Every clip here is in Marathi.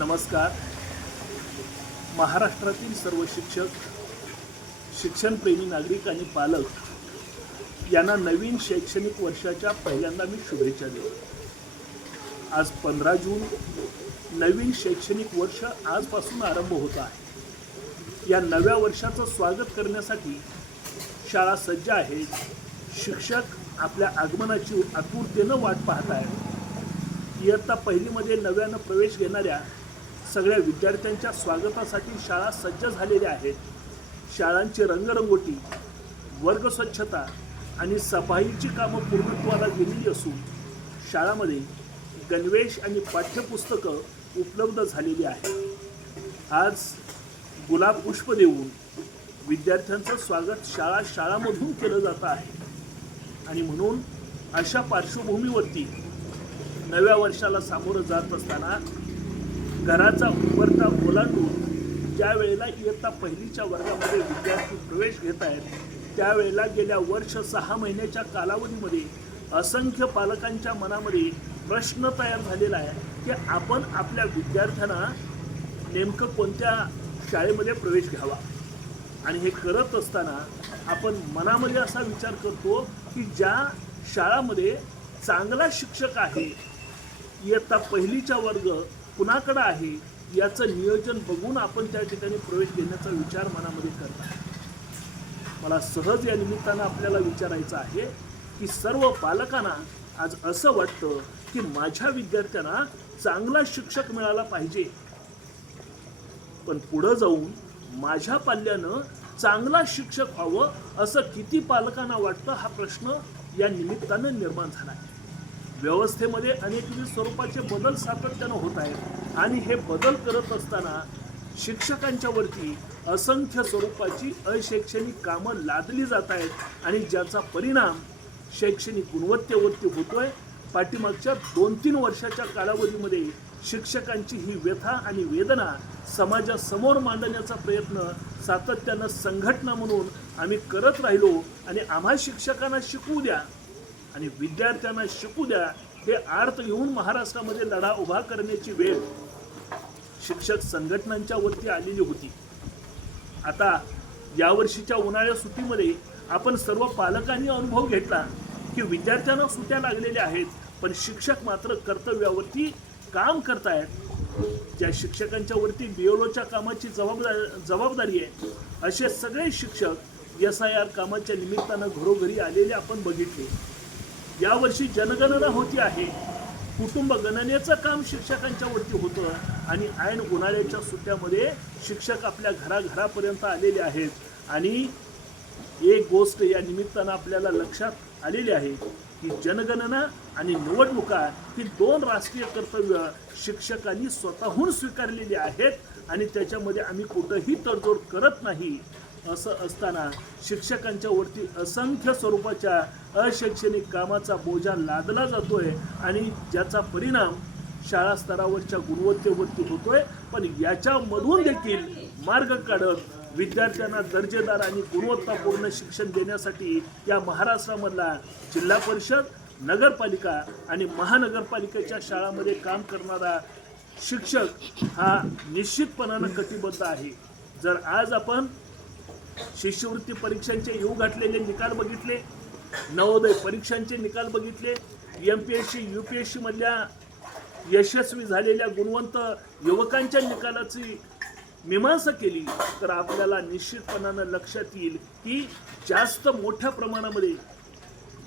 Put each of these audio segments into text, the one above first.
नमस्कार. महाराष्ट्रातील सर्व शिक्षक, शिक्षणप्रेमी नागरिक आणि पालक यांना नवीन शैक्षणिक वर्षाच्या पहिल्यांदा मी शुभेच्छा देतो. आज 15 जून, नवीन शैक्षणिक वर्ष आजपासून आरंभ होत आहे. या नव्या वर्षाचं स्वागत करण्यासाठी शाळा सज्ज आहेत. शिक्षक आपल्या आगमनाची आतुरतेनं वाट पाहत आहेत. इयत्ता पहिलीमध्ये नव्यानं प्रवेश घेणाऱ्या सगळ्या विद्यार्थ्यांच्या स्वागतासाठी शाळा सज्ज झालेल्या आहेत. शाळांची रंगरंगोटी, वर्ग स्वच्छता आणि सफाईची कामं पूर्णत्वाला गेलेली असून शाळामध्ये गणवेश आणि पाठ्यपुस्तकं उपलब्ध झालेली आहेत. आज गुलाब पुष्प देऊन विद्यार्थ्यांचं स्वागत शाळामधून केलं जात आहे. आणि म्हणून अशा पार्श्वभूमीवरती नव्या वर्षाला सामोरं जात असताना घराचा उंबरठा ओलांडून ज्या वेळेला इयत्ता पहिलीच्या वर्गामध्ये विद्यार्थी प्रवेश घेत आहेत, त्यावेळेला गेल्या वर्ष 6 महिन्याच्या कालावधीमध्ये असंख्य पालकांच्या मनामध्ये प्रश्न तयार झालेला आहे की आपण आपल्या विद्यार्थ्यांना नेमकं कोणत्या शाळेमध्ये प्रवेश घ्यावा. आणि हे करत असताना आपण मनामध्ये असा विचार करतो की ज्या शाळामध्ये चांगला शिक्षक आहे, इयत्ता पहिलीचा वर्ग कुणाकडे आहे याचं नियोजन बघून आपण त्या ठिकाणी प्रवेश घेण्याचा विचार मनामध्ये करता. मला सहज या निमित्तानं आपल्याला विचारायचं आहे की सर्व पालकांना आज असं वाटतं की माझ्या विद्यार्थ्यांना चांगला शिक्षक मिळाला पाहिजे, पण पुढं जाऊन माझ्या पाल्यानं चांगला शिक्षक व्हावं असं किती पालकांना वाटतं, हा प्रश्न या निमित्तानं निर्माण झाला आहे. व्यवस्थेमध्ये अनेकविध स्वरूपाचे बदल सातत्यानं होत आहेत आणि हे बदल करत असताना शिक्षकांच्या वरती असंख्य स्वरूपाची अशैक्षणिक कामं लादली जात आहेत आणि ज्याचा परिणाम शैक्षणिक गुणवत्तेवरती होतोय. पाठीमागच्या 2-3 वर्षाच्या कालावधीमध्ये शिक्षकांची ही व्यथा आणि वेदना समाजासमोर मांडण्याचा प्रयत्न सातत्यानं संघटना म्हणून आम्ही करत राहिलो आणि आम्हा शिक्षकांना शिकवू द्या आणि विद्यार्थ्यांना शिकू द्या हे अर्थ घेऊन महाराष्ट्रामध्ये लढा उभा करण्याची वेळ शिक्षक संघटनांच्या वरती आलेली होती. आता यावर्षीच्या उन्हाळ्या सुट्टीमध्ये आपण सर्व पालकांनी अनुभव घेतला की विद्यार्थ्यांना सुट्ट्या लागलेल्या आहेत, पण शिक्षक मात्र कर्तव्यावरती काम करतायत. ज्या शिक्षकांच्या वरती BLOच्या कामाची जबाबदारी आहे, असे सगळे शिक्षक SIR कामाच्या निमित्तानं घरोघरी आलेले आपण बघितले. यावर्षी जनगणना होती आहे, कुटुंब गणनेचं काम शिक्षकांच्या वरती होतं आणि ऐन उन्हाळ्याच्या सुट्ट्यामध्ये शिक्षक आपल्या घराघरापर्यंत आलेले आहेत. आणि एक गोष्ट या निमित्तानं आपल्याला लक्षात आलेली आहे की जनगणना आणि निवडणुका ही 2 राष्ट्रीय कर्तव्य शिक्षकांनी स्वतःहून स्वीकारलेली आहेत आणि त्याच्यामध्ये आम्ही कुठंही तडजोड करत नाही. असं असताना शिक्षकांच्या वरती असंख्य स्वरूपाच्या अशैक्षणिक कामाचा बोजा लादला जातोय आणि ज्याचा परिणाम शाळा स्तरावरच्या गुणवत्तेवरती होतोय. पण याच्यामधून देखील मार्ग काढत विद्यार्थ्यांना दर्जेदार आणि गुणवत्तापूर्ण शिक्षण देण्यासाठी या महाराष्ट्रामधला जिल्हा परिषद, नगरपालिका आणि महानगरपालिकेच्या शाळांमध्ये काम करणारा शिक्षक हा निश्चितपणानं कटिबद्ध आहे. जर आज आपण शिष्यवृत्ती परीक्षांचे येऊ घातलेले निकाल बघितले, नवोदय परीक्षांचे निकाल बघितले, MPSC UPSC मधल्या यशस्वी झालेल्या गुणवंत युवकांच्या निकालाची मीमांसा केली तर आपल्याला निश्चितपणानं लक्षात येईल की जास्त मोठ्या प्रमाणामध्ये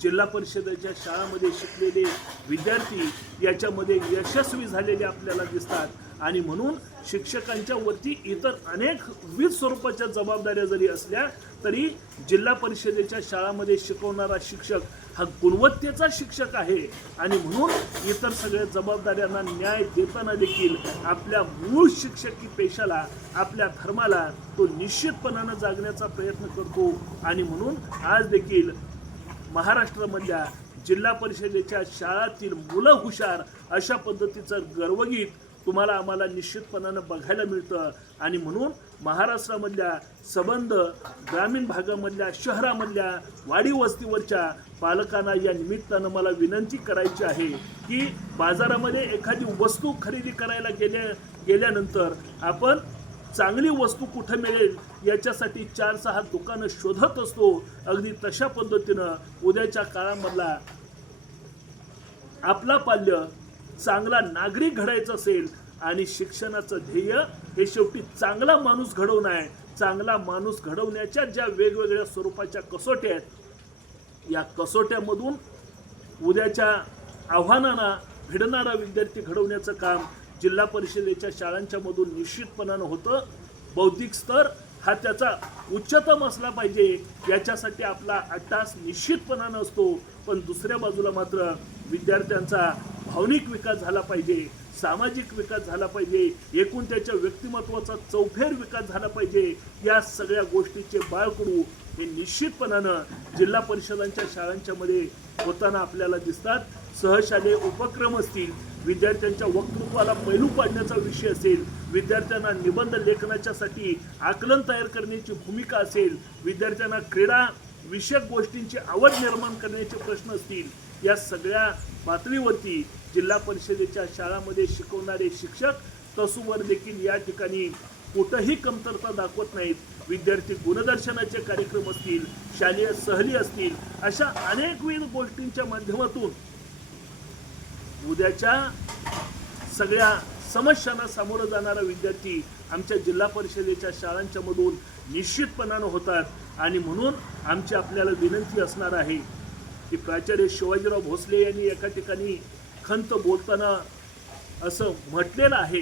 जिल्हा परिषदेच्या शाळांमध्ये शिकलेले विद्यार्थी याच्यामध्ये यशस्वी झालेले आपल्याला दिसतात. आणि म्हणून शिक्षकांच्या वरती इतर अनेक विविध स्वरूपाच्या जबाबदाऱ्या जरी असल्या तरी जिल्हा परिषदेच्या शाळांमध्ये शिकवणारा शिक्षक हा गुणवत्तेचा शिक्षक आहे. आणि म्हणून इतर सगळ्या जबाबदाऱ्यांना न्याय देताना देखील आपल्या मूळ शिक्षकी पेशाला, आपल्या धर्माला तो निश्चितपणानं जागण्याचा प्रयत्न करतो. आणि म्हणून आज देखील महाराष्ट्रामधल्या जिल्हा परिषदेच्या शाळातील मुलं हुशार अशा पद्धतीचं गर्वगीत तुम्हाला आम्हाला निश्चितपणानं बघायला मिळतं. आणि म्हणून महाराष्ट्रामधल्या संबंध ग्रामीण भागामधल्या, शहरामधल्या वाडी वस्तीवरच्या पालकांना या निमित्तानं मला विनंती करायची आहे की बाजारामध्ये एखादी वस्तू खरेदी करायला गेल्यानंतर आपण चांगली वस्तू कुठं मिळेल याच्यासाठी 4-6 दुकानं शोधत असतो. अगदी तशा पद्धतीनं उद्याच्या काळामधला आपला पाल्य चांगला नागरिक घडायचा असेल आणि शिक्षणाचं ध्येय हे शेवटी चांगला माणूस घडवणं आहे. चांगला माणूस घडवण्याच्या ज्या वेगवेगळ्या स्वरूपाच्या कसोट्या आहेत, या कसोट्यामधून उद्याच्या आव्हानांना भिडणारा विद्यार्थी घडवण्याचं काम जिल्हा परिषदेच्या शाळांच्या मधून निश्चितपणानं होतं. बौद्धिक स्तर हा त्याचा उच्चतम असला पाहिजे याच्यासाठी आपला अट्टास निश्चितपणानं असतो. पण दुसऱ्या बाजूला मात्र विद्यार्थ्यांचा भावनिक विकास झाला पाहिजे, सामाजिक विकास झाला पाहिजे, एकूण त्याच्या व्यक्तिमत्वाचा चौफेर विकास झाला पाहिजे. या सगळ्या गोष्टीचे बाळकडू हे निश्चितपणानं जिल्हा परिषदांच्या शाळांच्या मध्ये होताना आपल्याला दिसतात. सहशालेय उपक्रम असतील, विद्यार्थ्यांच्या वक्तृत्वाला पैलू पाडण्याचा विषय असेल, विद्यार्थ्यांना निबंध लेखनाच्यासाठी आकलन तयार करण्याची भूमिका असेल, विद्यार्थ्यांना क्रीडा विषयक गोष्टींची आवड निर्माण करण्याचे प्रश्न असतील, या सगळ्या पातळीवरती जिल्हा परिषदेच्या शाळांमध्ये शिकवणारे शिक्षक तसूवर देखील या ठिकाणी कुठंही कमतरता दाखवत नाहीत. विद्यार्थी गुणदर्शनाचे कार्यक्रम असतील, शालेय सहली असतील, अशा अनेकविध गोष्टींच्या माध्यमातून उद्याच्या सगळ्या समस्यांना सामोरं जाणारा विद्यार्थी आमच्या जिल्हा परिषदेच्या शाळांच्या मधून निश्चितपणानं होतात. आणि म्हणून आमची आपल्याला विनंती असणार आहे की प्राचार्य शिवाजीराव भोसले यांनी एका ठिकाणी खंत बोलताना असं म्हटलेलं आहे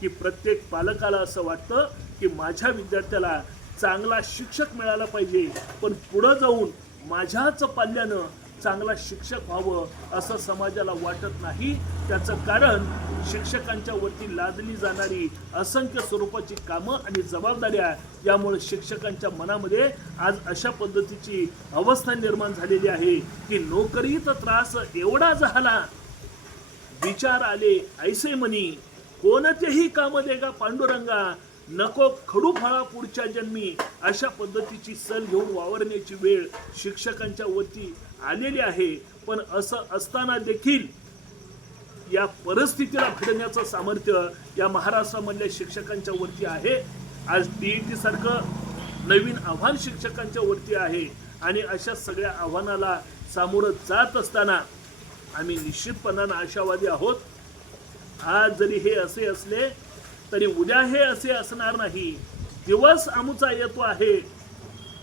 की प्रत्येक पालकाला असं वाटतं की माझ्या विद्यार्थ्याला चांगला शिक्षक मिळाला पाहिजे, पण पुढं जाऊन माझ्याच पाल्यानं चांगला शिक्षक व्हावं असं समाजाला वाटत नाही. त्याचं कारण शिक्षकांच्या वरती लादली जाणारी असंख्य स्वरूपाची कामं आणि जबाबदाऱ्या, यामुळे शिक्षकांच्या मनामध्ये आज अशा पद्धतीची अवस्था निर्माण झालेली आहे की नोकरीत त्रास एवढा झाला, विचार आले ऐसे मनी, कोणतेही काम देगा पांडुरंगा, नको खडू फळा पुढच्या जन्मी, अशा पद्धतीची सल घेऊन वावरण्याची वेळ शिक्षकांच्या वरती आलेली आहे. पण असं असताना देखील या परिस्थितीला भिडण्याचं सामर्थ्य या महाराष्ट्रामधल्या शिक्षकांच्या वरती आहे. आज DET सारखं नवीन आव्हान शिक्षकांच्या वरती आहे आणि अशा सगळ्या आव्हानाला सामोरं जात असताना आम्ही निश्चितपणानं आशावादी आहोत. आज जरी हे असे असले तरी उद्या हे असे असणार नाही. दिवस आमचा येतो आहे,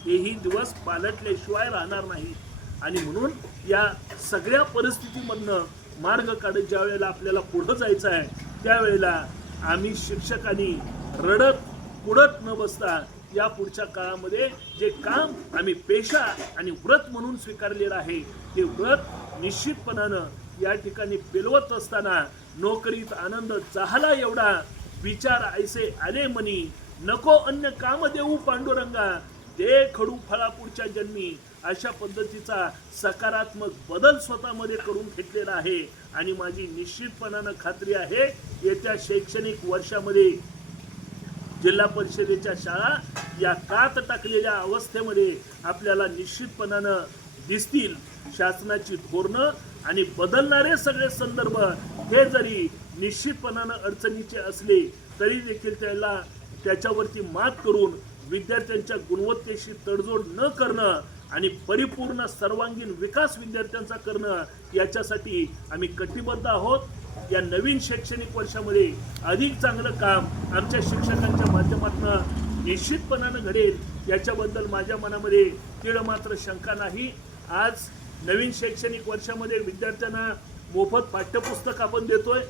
हेही दिवस पालटल्याशिवाय राहणार नाही. आणि म्हणून या सगळ्या परिस्थितीमधनं मार्ग काढत ज्या वेळेला आपल्याला पुढं जायचं आहे, त्यावेळेला आम्ही शिक्षकांनी रडत कुडत न बसता या पुढच्या काळामध्ये जे काम आम्ही पेशा आणि व्रत म्हणून स्वीकारलेलं आहे, ते व्रत निश्चितपणानं या ठिकाणी पेलवत असताना नोकरीत आनंद झाला एवढा, विचार ऐसे आले मनी, नको अन्य काम देऊ पांडुरंगा, दे खडू फळा पुढच्या जन्मी, अशा पद्धतीचा सकारात्मक बदल स्वतःमध्ये करून घेतलेला आहे. आणि माझी निश्चितपणानं खात्री आहे येत्या शैक्षणिक वर्षामध्ये जिल्हा परिषदेच्या शाळा या कात टाकलेल्या अवस्थेमध्ये आपल्याला निश्चितपणानं दिसतील. शासनाची धोरणं आणि बदलणारे सगळे संदर्भ हे जरी निश्चितपणानं अडचणीचे असले तरी देखील त्याच्यावरती मात करून विद्यार्थ्यांच्या गुणवत्तेशी तडजोड न करणं आणि परिपूर्ण सर्वांगीण विकास विद्यार्थ्यांचा करणं, याच्यासाठी आम्ही कटिबद्ध आहोत. या नवीन शैक्षणिक वर्षामध्ये अधिक चांगलं काम आमच्या शिक्षकांच्या माध्यमातून निश्चितपणानं घडेल, याच्याबद्दल माझ्या मनामध्ये तीळ मात्र शंका नाही. आज नवीन शैक्षणिक वर्षामध्ये विद्यार्थ्यांना मोफत पाठ्यपुस्तक आपण देतोय.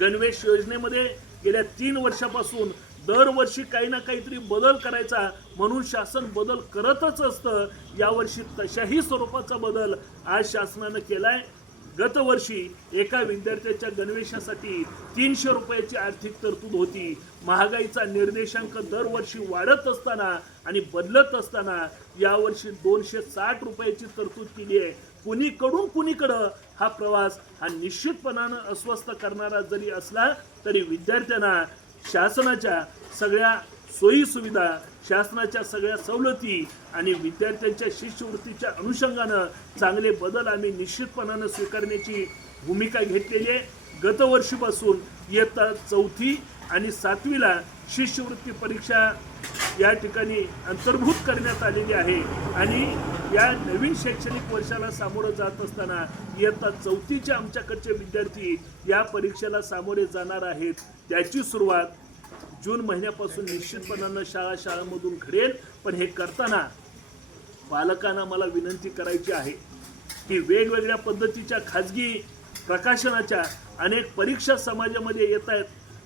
गणवेश योजनेमध्ये गेल्या 3 वर्षापासून दरवर्षी काही ना काहीतरी बदल करायचा म्हणून शासन बदल करतच असतं. यावर्षी तशाही स्वरूपाचा बदल आज शासनानं केलाय. गतवर्षी एका विद्यार्थ्याच्या गणवेशासाठी 300 रुपयाची आर्थिक तरतूद होती. महागाईचा निर्देशांक दरवर्षी वाढत असताना आणि बदलत असताना यावर्षी 260 रुपयाची तरतूद केली आहे. कुणीकडं हा प्रवास हा निश्चितपणानं अस्वस्थ करणारा जरी असला तरी विद्यार्थ्यांना शासनाच्या सगळ्या सोयी सुविधा, शासनाच्या सगळ्या सवलती आणि विद्यार्थ्यांच्या शिष्यवृत्तीच्या अनुषंगानं चांगले बदल आम्ही निश्चितपणानं स्वीकारण्याची भूमिका घेतलेली आहे. गतवर्षीपासून इयत्ता 4थी आणि 7वीला शिष्यवृत्ती परीक्षा या ठिकाणी अंतर्भूत करण्यात आलेली आहे आणि या नवीन शैक्षणिक वर्षाला सामोरं जात असताना इयत्ता 4थीचे आमच्याकडचे विद्यार्थी या परीक्षेला सामोरे जाणार आहेत. त्याची सुरुवात जून महिन्यापासून निश्चितपणानं शाळांमधून घडेल. पण हे करताना पालकांना मला विनंती करायची आहे की वेगवेगळ्या पद्धतीच्या खाजगी प्रकाशनाच्या अनेक परीक्षा समाजामध्ये येत आहेत.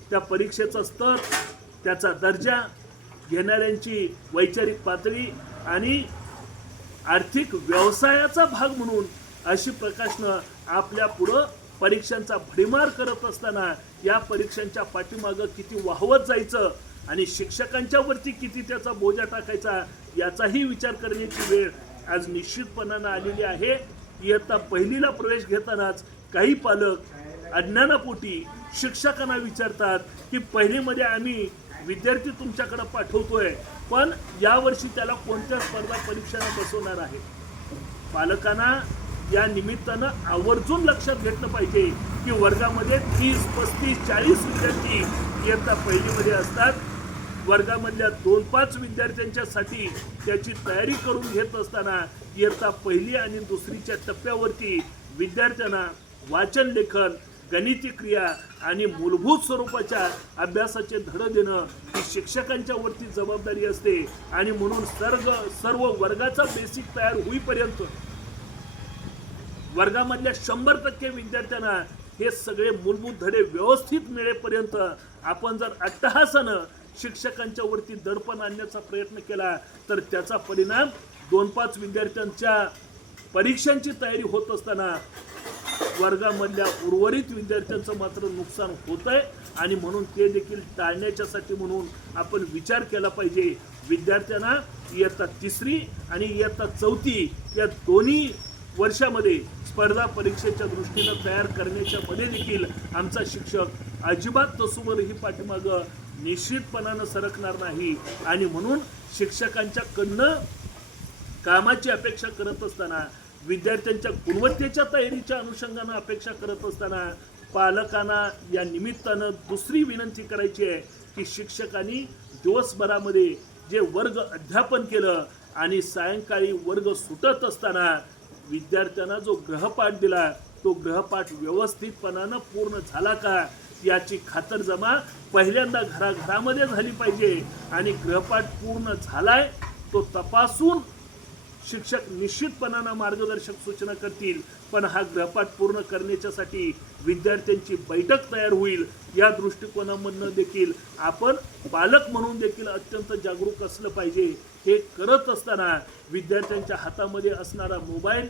त्या परीक्षेचा स्तर, त्याचा दर्जा, घेणाऱ्यांची वैचारिक पातळी आणि आर्थिक व्यवसायाचा भाग म्हणून अशी प्रकाशनं आपल्या पुढं परीक्षांचा भडीमार करत असताना या परीक्षांच्या पाठीमागं किती वाहवत जायचं आणि शिक्षकांच्या वरती किती त्याचा बोजा टाकायचा याचाही विचार करण्याची वेळ आज निश्चितपणानं आलेली आहे. इयत्ता 1लीला प्रवेश घेतानाच काही पालक अज्ञानापोटी शिक्षकांना विचारतात की 1लीमध्ये आम्ही विद्यार्थी तुमच्याकडे पाठवतोय, पण यावर्षी त्याला कोणत्या स्पर्धा परीक्षांना बसवणार आहे. पालकांना या निमित्तानं आवर्जून लक्षात घेतलं पाहिजे की वर्गामध्ये 30, 35, 40 विद्यार्थी इयत्ता 1लीमध्ये असतात. वर्गामधल्या 2-5 विद्यार्थ्यांच्यासाठी त्याची तयारी करून घेत असताना इयत्ता 1ली आणि 2रीच्या टप्प्यावरती विद्यार्थ्यांना वाचन, लेखन, गणिती क्रिया आणि मूलभूत स्वरूपाच्या अभ्यासाचे धडे देणं ही शिक्षकांच्या वरती जबाबदारी असते. आणि म्हणून सर्व वर्गाचा बेसिक तयार होईपर्यंत वर्गामधल्या 100% विद्यार्थ्यांना हे सगळे मूलभूत धडे व्यवस्थित मिळेपर्यंत आपण जर अट्टहासानं शिक्षकांच्या वरती दडपण आणण्याचा प्रयत्न केला तर त्याचा परिणाम 2-5 विद्यार्थ्यांच्या परीक्षांची तयारी होत असताना वर्गामधल्या उर्वरित विद्यार्थ्यांचं मात्र नुकसान होत आहे. आणि म्हणून ते देखील टाळण्याच्यासाठी म्हणून आपण विचार केला पाहिजे. विद्यार्थ्यांना इयत्ता 3री आणि इयत्ता 4थी या दोन्ही वर्षामध्ये स्पर्धा परीक्षेच्या दृष्टीनं तयार करण्याच्या मध्ये देखील आमचा शिक्षक अजिबात तसूभरही पाठीमागं निश्चितपणानं सरकणार नाही. आणि म्हणून शिक्षकांच्याकडनं कामाची अपेक्षा करत असताना, विद्यार्थ्यांच्या गुणवत्तेच्या तयारीच्या अनुषंगानं अपेक्षा करत असताना पालकांना या निमित्तानं दुसरी विनंती करायची आहे की शिक्षकांनी दिवसभरामध्ये जे वर्ग अध्यापन केलं आणि सायंकाळी वर्ग सुटत असताना विद्यार्थ्यांना जो गृहपाठ दिला तो गृहपाठ व्यवस्थितपणानं पूर्ण झाला का याची खातरजमा पहिल्यांदा घराघरामध्ये झाली पाहिजे. आणि गृहपाठ पूर्ण झालाय तो तपासून शिक्षक निश्चितपणानं मार्गदर्शक सूचना करतील. पण हा गृहपाठ पूर्ण करण्याच्यासाठी विद्यार्थ्यांची बैठक तयार होईल. या दृष्टिकोनामधनं देखील आपण पालक म्हणून देखील अत्यंत जागरूक असलं पाहिजे. हे करत असताना विद्यार्थ्यांच्या हातामध्ये असणारा मोबाईल,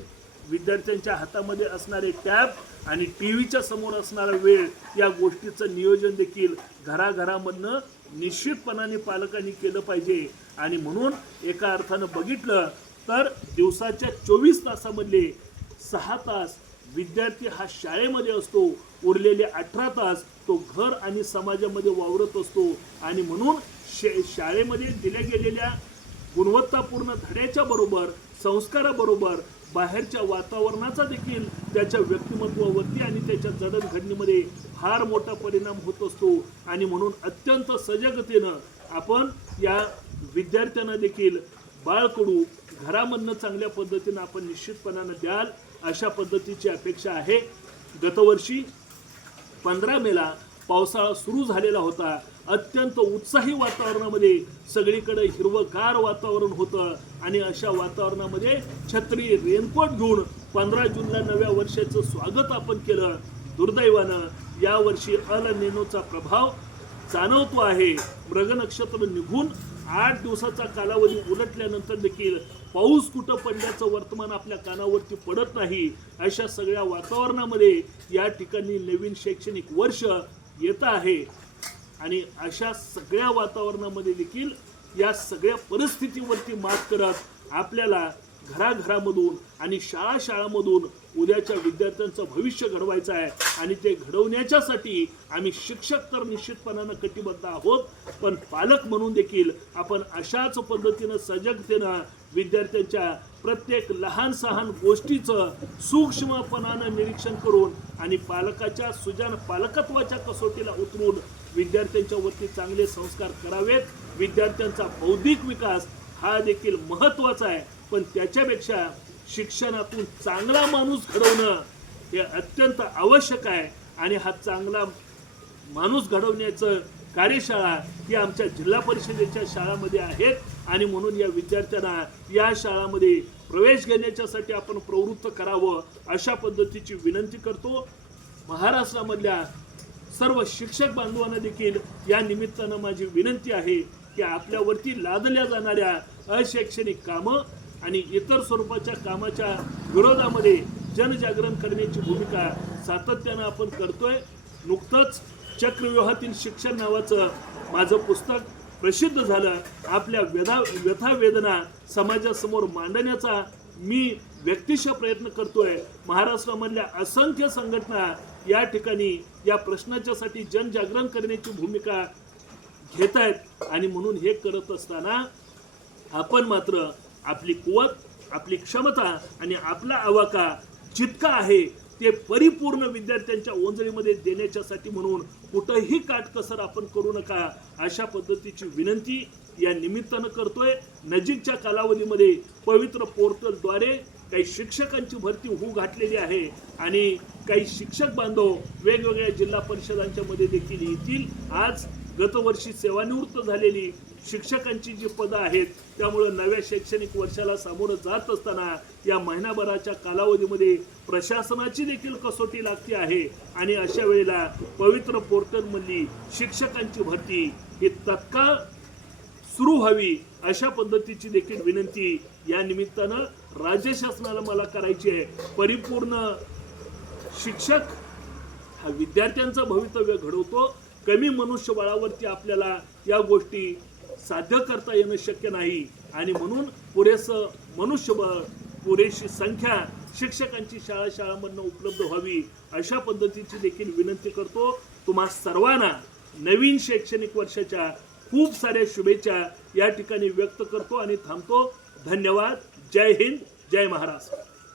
विद्यार्थ्यांच्या हातामध्ये असणारे टॅब आणि टीव्हीच्या समोर असणारा वेळ या गोष्टीचं नियोजन देखील घराघरामधनं निश्चितपणाने पालकांनी केलं पाहिजे. आणि म्हणून एका अर्थानं बघितलं तर दिवसाच्या 24 तासामधले 6 तास विद्यार्थी हा शाळेमध्ये असतो, उरलेले 18 तास तो घर आणि समाजामध्ये वावरत असतो. आणि म्हणून शाळेमध्ये दिल्या गेलेल्या गुणवत्तापूर्ण धड्याच्या बरोबर, संस्काराबरोबर बाहेरच्या वातावरणाचा देखील त्याच्या व्यक्तिमत्वावरती आणि त्याच्या जडणघडणीमध्ये फार मोठा परिणाम होत असतो. आणि म्हणून अत्यंत सजगतेनं आपण या विद्यार्थ्यांना देखील बाळकडू घरामधनं चांगल्या पद्धतीनं आपण निश्चितपणानं द्याल अशा पद्धतीची अपेक्षा आहे. गतवर्षी 15 मेला पावसाळा सुरू झालेला होता. अत्यंत उत्साही वातावरणामध्ये सगळीकडे हिरवंगार वातावरण होतं आणि अशा वातावरणामध्ये छत्री, रेनकोट घेऊन 15 जूनला नव्या वर्षाचं स्वागत आपण केलं. दुर्दैवानं यावर्षी अल निनोचा प्रभाव जाणवतो आहे. मृग नक्षत्र निघून 8 दिवसाचा कालावधी उलटल्यानंतर देखील पाऊस कुठं पडल्याचं वर्तमान आपल्या कानावरती पडत नाही. अशा सगळ्या वातावरणामध्ये या ठिकाणी नवीन शैक्षणिक वर्ष येत आहे. आणि अशा सगळ्या वातावरणामध्ये देखील या सगळ्या परिस्थितीवरती मात करत आपल्याला घराघरामधून आणि शाळामधून उद्याच्या विद्यार्थ्यांचं भविष्य घडवायचं आहे आणि ते घडवण्याच्यासाठी आम्ही शिक्षक तर निश्चितपणानं कटिबद्ध आहोत, पण पालक म्हणून देखील आपण अशाच पद्धतीनं सजगतेनं विद्यार्थ्यांच्या प्रत्येक लहान सहान गोष्टीचं सूक्ष्मपणानं निरीक्षण करून आणि पालकाच्या पालकत्वाच्या कसोटीला उतरून विद्यार्थ्यांच्या वरती चांगले संस्कार करावेत. विद्यार्थ्यांचा बौद्धिक विकास हा देखील महत्त्वाचा आहे, पण त्याच्यापेक्षा शिक्षणातून चांगला माणूस घडवणं हे अत्यंत आवश्यक आहे. आणि हा चांगला माणूस घडवण्याचं कार्यशाळा ही आमच्या जिल्हा परिषदेच्या शाळांमध्ये आहेत आणि म्हणून या विद्यार्थ्यांना या शाळांमध्ये प्रवेश घेण्याच्यासाठी आपण प्रवृत्त करावं अशा पद्धतीची विनंती करतो. महाराष्ट्रामधल्या सर्व शिक्षक बांधवांना देखील या निमित्तानं माझी विनंती आहे की आपल्यावरती लादल्या जाणाऱ्या अशैक्षणिक कामं आणि इतर स्वरूपाच्या कामाच्या विरोधामध्ये जनजागरण करण्याची भूमिका सातत्यानं आपण करतोय. नुकतंच चक्रव्यूहातील शिक्षण नावाचं माझं पुस्तक प्रसिद्ध झालं. आपल्या व्यथा वेदना समाजासमोर मांडण्याचा मी व्यक्तिशः प्रयत्न करतोय. महाराष्ट्रामधल्या असंख्य संघटना या ठिकाणी या प्रश्नाच्यासाठी जनजागरण करण्याची भूमिका घेत आहेत आणि म्हणून हे करत असताना आपण मात्र आपली कुवत, आपली क्षमता आणि आपला आवाका जितका आहे ते परिपूर्ण विद्यार्थ्यांच्या ओंजळीमध्ये देण्याच्यासाठी म्हणून कुठंही काटकसर आपण करू नका अशा पद्धतीची विनंती या निमित्तानं करतोय. नजीकच्या कालावधीमध्ये पवित्र पोर्टलद्वारे काही शिक्षकांची भरती होऊ घातलेली आहे आणि काही शिक्षक बांधव वेगवेगळ्या जिल्हा परिषदांच्या मध्ये देखील येतील. आज गतवर्षी सेवानिवृत्त झालेली शिक्षकांची जी पदं आहेत त्यामुळे नव्या शैक्षणिक वर्षाला सामोरं जात असताना या महिनाभराच्या कालावधीमध्ये प्रशासनाची देखील कसोटी लागते आहे आणि अशा वेळेला पवित्र पोर्टलमधली शिक्षकांची भरती ही तत्काळ सुरू व्हावी अशा पद्धतीची देखील विनंती या निमित्तानं राज्य शासनाला मला करायची आहे. परिपूर्ण शिक्षक हा विद्यार्थ्यांचं भवितव्य घडवतो. कमी मनुष्यबळावरती आपल्याला या गोष्टी साध्य करता येणं शक्य नाही आणि म्हणून पुरेसं मनुष्यबळ, पुरेशी संख्या शिक्षकांची शाळांमधनं उपलब्ध व्हावी अशा पद्धतीची देखील विनंती करतो. तुम्हा सर्वांना नवीन शैक्षणिक वर्षाच्या खूप साऱ्या शुभेच्छा या ठिकाणी व्यक्त करतो आणि थांबतो. धन्यवाद. जय हिंद, जय महाराष्ट्र.